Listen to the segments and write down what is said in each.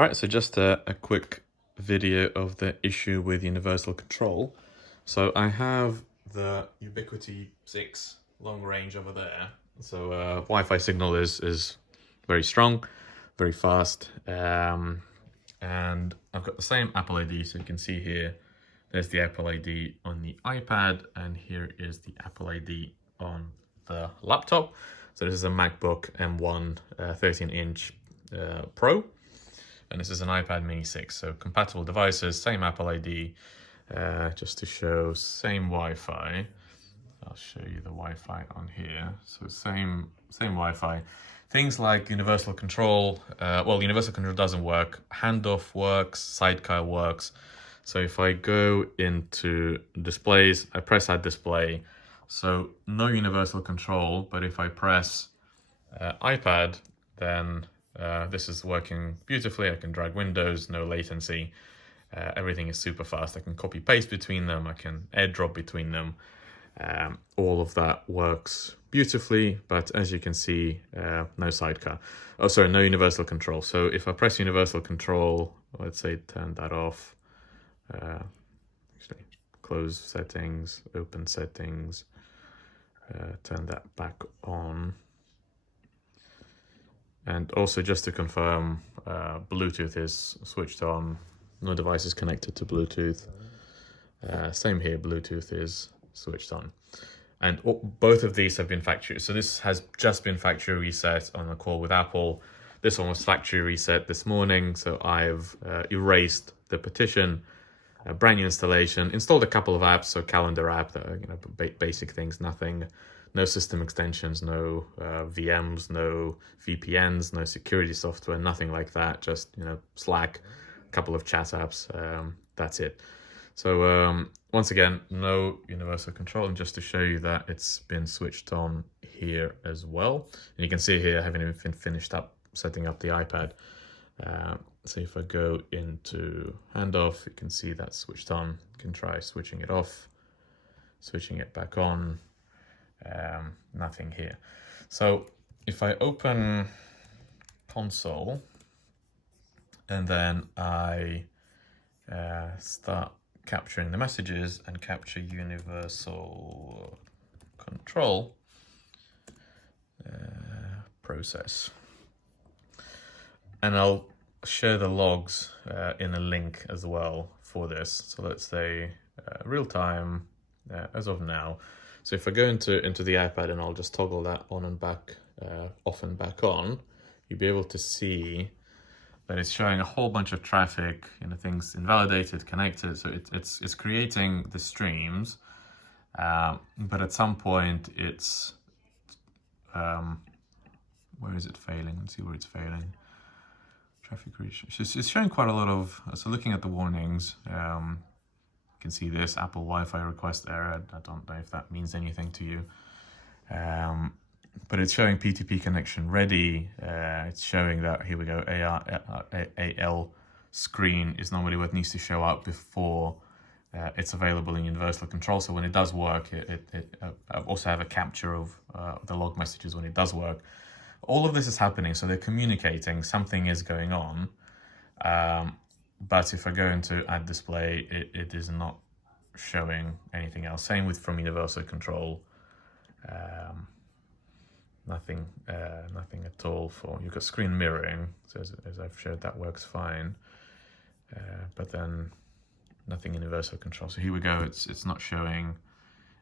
All right, so just a quick video of the issue with universal control. So I have the Ubiquiti 6 long range over there. So Wi-Fi signal is very strong, very fast. And I've got the same Apple ID, so you can see here, there's the Apple ID on the iPad, and here is the Apple ID on the laptop. So this is a MacBook M1 13-inch Pro. And this is an iPad mini 6, so compatible devices, same Apple ID, just to show same Wi-Fi. I'll show you the Wi-Fi on here. So same Wi-Fi. Things like universal control, well, universal control doesn't work. Handoff works, sidecar works. So if I go into displays, I press add display. So no universal control, but if I press iPad, then this is working beautifully. I can drag windows, no latency. Everything is super fast. I can copy paste between them. I can airdrop between them. All of that works beautifully, but as you can see, no sidecar. Oh, sorry, no universal control. So if I press universal control, let's say turn that off, actually close settings, open settings, turn that back on. And also just to confirm, Bluetooth is switched on, no device is connected to Bluetooth. Same here, Bluetooth is switched on. And both of these have been factory. So this has just been factory reset on a call with Apple. This one was factory reset this morning. So I've erased the partition, brand new installation, installed a couple of apps. So calendar app, that are, basic things, nothing. No system extensions, no VMs, no VPNs, no security software, nothing like that. Just, Slack, a couple of chat apps, that's it. So once again, no universal control, and just to show you that it's been switched on here as well. And you can see here, I haven't even finished up setting up the iPad. So if I go into handoff, you can see that's switched on. You can try switching it off, switching it back on. Nothing here. So if I open console and then I start capturing the messages and capture universal control process, and I'll share the logs in a link as well for this. So let's say real time as of now. So if I go into the iPad and I'll just toggle that on and back, off and back on, you'll be able to see that it's showing a whole bunch of traffic, things invalidated, connected. So it's creating the streams, but at some point it's, where is it failing? Let's see where it's failing. Traffic reach. It's showing quite a lot of, so looking at the warnings, you can see this Apple Wi-Fi request error. I don't know if that means anything to you. But it's showing PTP connection ready. It's showing that, here we go, AL screen is normally what needs to show up before it's available in universal control. So when it does work, I also have a capture of the log messages when it does work. All of this is happening, so they're communicating, something is going on. But if I go into add display, it is not showing anything else. Same with from universal control. Nothing at all you've got screen mirroring. So as I've showed, that works fine. But then nothing universal control. So here we go. It's not showing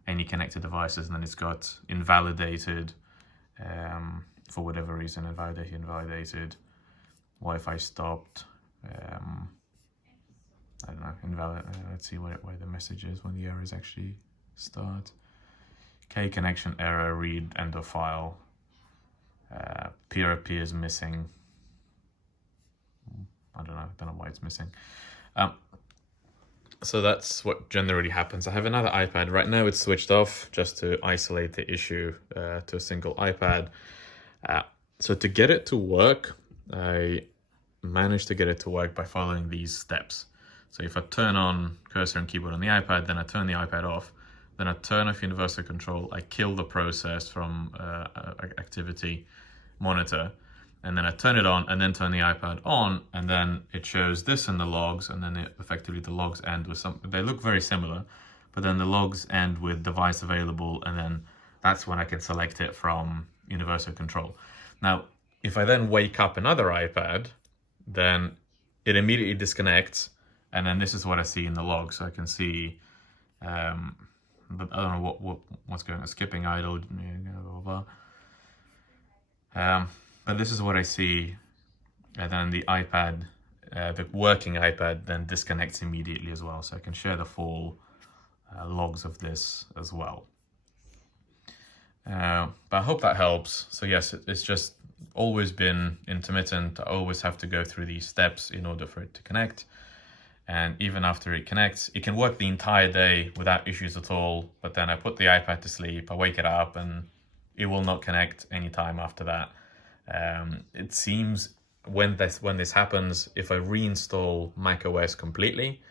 any connected devices, and then it's got invalidated for whatever reason. Invalidated. Wi-Fi stopped. I don't know, invalid. Let's see where the message is when the errors actually start. K connection error, read end of file. Peer appears missing. I don't know why it's missing. So that's what generally happens. I have another iPad. Right now it's switched off just to isolate the issue to a single iPad. So to get it to work, I managed to get it to work by following these steps. So if I turn on cursor and keyboard on the iPad, then I turn the iPad off, then I turn off universal control, I kill the process from activity monitor, and then I turn it on and then turn the iPad on, and then it shows this in the logs, and then effectively the logs end with they look very similar, but then the logs end with device available, and then that's when I can select it from universal control. Now, if I then wake up another iPad, then it immediately disconnects, and then this is what I see in the log. So I can see, but I don't know what's going on, skipping idle, blah, blah, blah. But this is what I see, and then the iPad, the working iPad, then disconnects immediately as well. So I can share the full logs of this as well. But I hope that helps. So yes, it's just always been intermittent. I always have to go through these steps in order for it to connect. And even after it connects, it can work the entire day without issues at all. But then I put the iPad to sleep, I wake it up, and it will not connect anytime after that. It seems when this happens, if I reinstall macOS completely,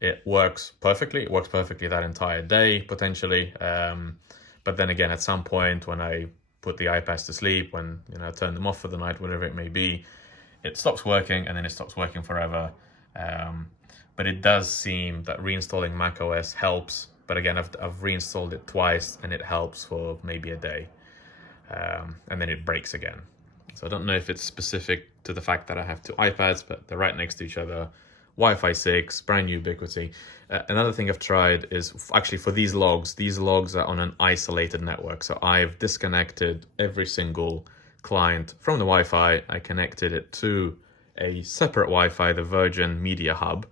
it works perfectly. It works perfectly that entire day, potentially. But then again, at some point when I put the iPads to sleep, when I turn them off for the night, whatever it may be, it stops working, and then it stops working forever. But it does seem that reinstalling macOS helps. But again, I've reinstalled it twice, and it helps for maybe a day, and then it breaks again. So I don't know if it's specific to the fact that I have two iPads, but they're right next to each other. Wi-Fi 6, brand new Ubiquiti. Another thing I've tried is actually for these logs are on an isolated network. So I've disconnected every single client from the Wi-Fi. I connected it to a separate Wi-Fi, the Virgin Media Hub.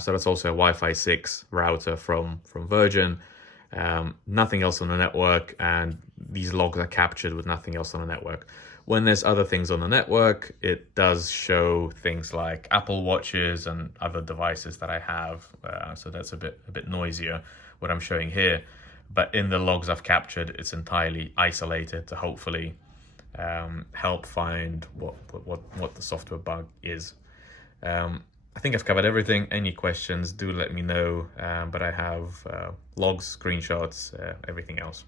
So that's also a Wi-Fi 6 router from Virgin. Nothing else on the network, and these logs are captured with nothing else on the network. When there's other things on the network, it does show things like Apple Watches and other devices that I have. So that's a bit noisier, what I'm showing here. But in the logs I've captured, it's entirely isolated to hopefully help find what the software bug is. I think I've covered everything. Any questions, do let me know. But I have logs, screenshots, everything else.